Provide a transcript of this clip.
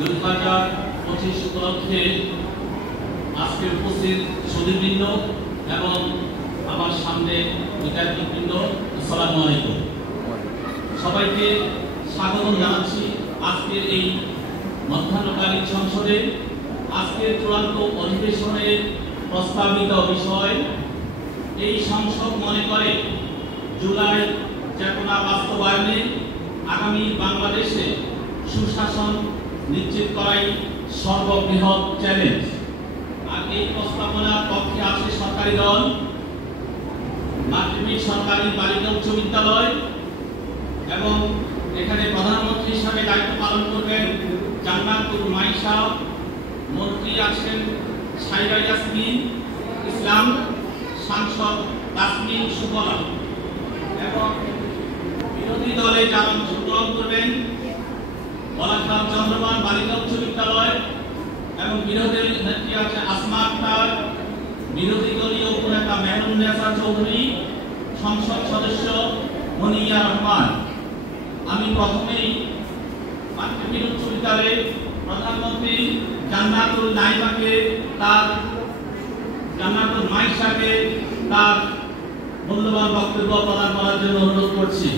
2025 উপলক্ষে আজকে উপস্থিত সুধীবৃন্দ এবং আমার সামনে বিদ্যার্থীবৃন্দ, আসসালামু আলাইকুম। সবাইকে স্বাগত জানাচ্ছি আজকের এই মধ্যাহ্নকালীন সংসদে। আজকের চূড়ান্ত অধিবেশনের প্রস্তাবিত বিষয়, এই সংসদ মনে করে জুলাই চেতনা বাস্তবায়নে আগামী বাংলাদেশে সুশাসন নিশ্চিত করাই সর্ববৃহৎ চ্যালেঞ্জ। আর এই প্রস্তাবনার পক্ষে আছে সরকারি দল, মাধ্যমিক সরকারি বালিকা উচ্চ বিদ্যালয়, এবং এখানে প্রধানমন্ত্রী হিসাবে দায়িত্ব পালন করবেন জান্নাতুল মাইশা, মন্ত্রী আছেন সাইরা ইয়াসমিন ইসলাম, সাংসদ তাসমিন সুবলা, এবং বিরোধী দলে যারা অংশগ্রহণ করবেন বলাখাল চন্দ্রমান বালিকা উচ্চ বিদ্যালয়, এবং বিরোধী নেত্রী আছে আসমা আক্তার, বিরোধী দলীয় উপনেতা মেহরুন্নেসা চৌধুরী, সংসদ সদস্য মনিয়া রহমান। আমি প্রথমেই মাধ্যমিক উচ্চ বিদ্যালয়ে প্রধানমন্ত্রী জান্নাতুল মাইশাকে তার মূল্যবান বক্তব্য প্রদান করার জন্য অনুরোধ করছি।